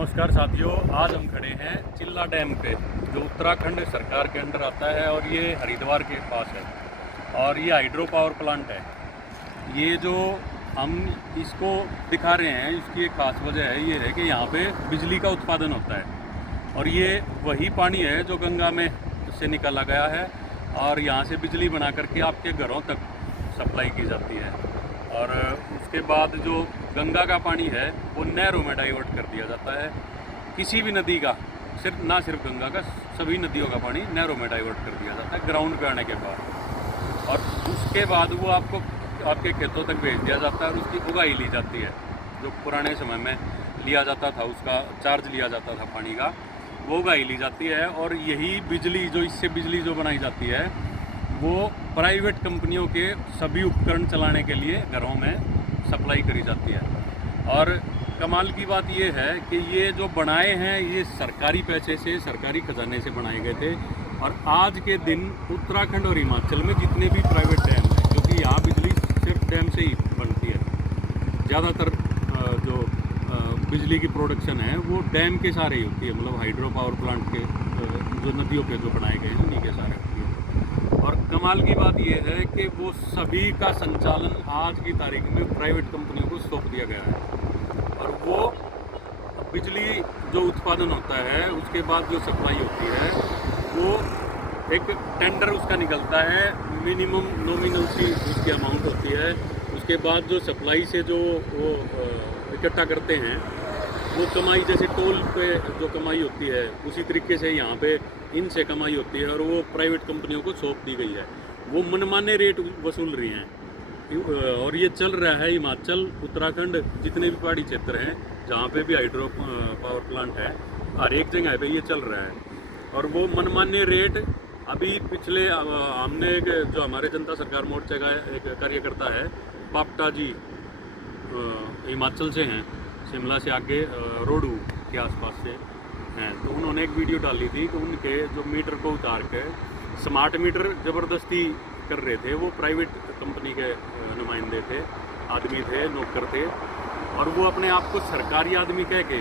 नमस्कार साथियों, आज हम खड़े हैं चिल्ला डैम पे, जो उत्तराखंड सरकार के अंडर आता है और ये हरिद्वार के पास है और ये हाइड्रो पावर प्लांट है। ये जो हम इसको दिखा रहे हैं, इसकी एक खास वजह है ये है कि यहाँ पे बिजली का उत्पादन होता है और ये वही पानी है जो गंगा में से निकाला गया है और यहाँ से बिजली बना करके आपके घरों तक सप्लाई की जाती है। और उसके बाद जो गंगा का पानी है वो नहरों में डाइवर्ट कर दिया जाता है। किसी भी नदी का, सिर्फ गंगा का, सभी नदियों का पानी नहरों में डाइवर्ट कर दिया जाता है ग्राउंड पे आने के बाद, और उसके बाद वो आपके खेतों तक भेज दिया जाता है और उसकी उगाई ली जाती है। जो पुराने समय में लिया जाता था, उसका चार्ज लिया जाता था पानी का, वो उगाई ली जाती है। और यही बिजली इससे बिजली जो बनाई जाती है वो प्राइवेट कंपनियों के सभी उपकरण चलाने के लिए घरों में सप्लाई करी जाती है। और कमाल की बात ये है कि ये जो बनाए हैं ये सरकारी पैसे से, सरकारी खजाने से बनाए गए थे। और आज के दिन उत्तराखंड और हिमाचल में जितने भी प्राइवेट डैम हैं, क्योंकि यहाँ बिजली सिर्फ डैम से ही बनती है, ज़्यादातर जो बिजली की प्रोडक्शन है वो डैम के सारे ही होती है, मतलब हाइड्रो पावर प्लांट के जो नदियों पे जो बनाए गए हैं उन्हीं के सारे होती है। और कमाल की बात यह है कि वो सभी का संचालन आज की तारीख में प्राइवेट कंपनियों को सौंप दिया गया है। और वो बिजली जो उत्पादन होता है उसके बाद जो सप्लाई होती है वो एक टेंडर उसका निकलता है, मिनिमम नॉमिनल सी उसकी अमाउंट होती है। उसके बाद जो सप्लाई से जो वो इकट्ठा करते हैं वो कमाई, जैसे टोल पे जो कमाई होती है उसी तरीके से यहाँ पे इनसे कमाई होती है और वो प्राइवेट कंपनियों को सौंप दी गई है। वो मनमाने रेट वसूल रही हैं और ये चल रहा है हिमाचल, उत्तराखंड, जितने भी पहाड़ी क्षेत्र हैं जहाँ पे भी हाइड्रो पावर प्लांट है, हर एक जगह पे ये चल रहा है। और वो मनमाने रेट अभी पिछले हमने एक जो हमारे जनता सरकार मोर्चे का एक कार्यकर्ता है पापटा जी, हिमाचल से हैं, शिमला से आगे रोडू के आसपास से हैं, तो उन्होंने एक वीडियो डाली थी कि उनके जो मीटर को उतार के स्मार्ट मीटर ज़बरदस्ती कर रहे थे। वो प्राइवेट कंपनी के नुमाइंदे थे, आदमी थे, नौकर थे, और वो अपने आप को सरकारी आदमी कह के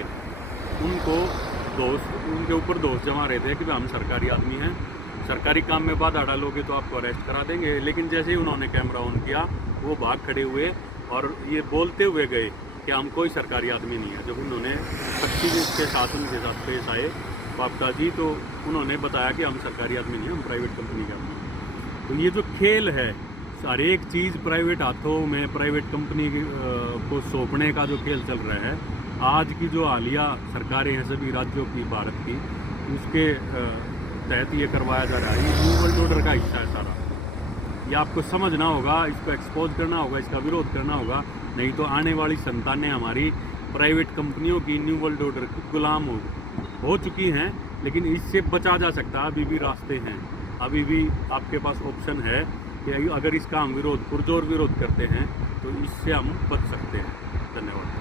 उनके ऊपर दोष जमा रहे थे कि हम सरकारी आदमी हैं, सरकारी काम में बाधा डालोगे तो आपको अरेस्ट करा देंगे। लेकिन जैसे ही उन्होंने कैमरा ऑन किया वो भाग खड़े हुए और ये बोलते हुए गए कि हम कोई सरकारी आदमी नहीं है। जब उन्होंने सख्ती के साथ उनके साथ पेश आए पापटा जी, तो उन्होंने बताया कि हम सरकारी आदमी नहीं, हम प्राइवेट कंपनी के आदमी हैं। तो ये जो खेल है, हर एक चीज़ प्राइवेट हाथों में, प्राइवेट कंपनी को सौंपने का जो खेल चल रहा है, आज की जो हालिया सरकारें हैं सभी राज्यों की, भारत की, उसके तहत ये करवाया जा रहा है। ये न्यू वर्ल्ड ऑर्डर का हिस्सा है सारा। ये आपको समझना होगा, इसको एक्सपोज करना होगा, इसका विरोध करना होगा, नहीं तो आने वाली संतानें हमारी प्राइवेट कंपनियों की न्यू वर्ल्ड ऑर्डर की गुलाम हो चुकी हैं। लेकिन इससे बचा जा सकता है, अभी भी रास्ते हैं, अभी भी आपके पास ऑप्शन है कि अगर इसका हम पुरजोर विरोध करते हैं तो इससे हम बच सकते हैं। धन्यवाद।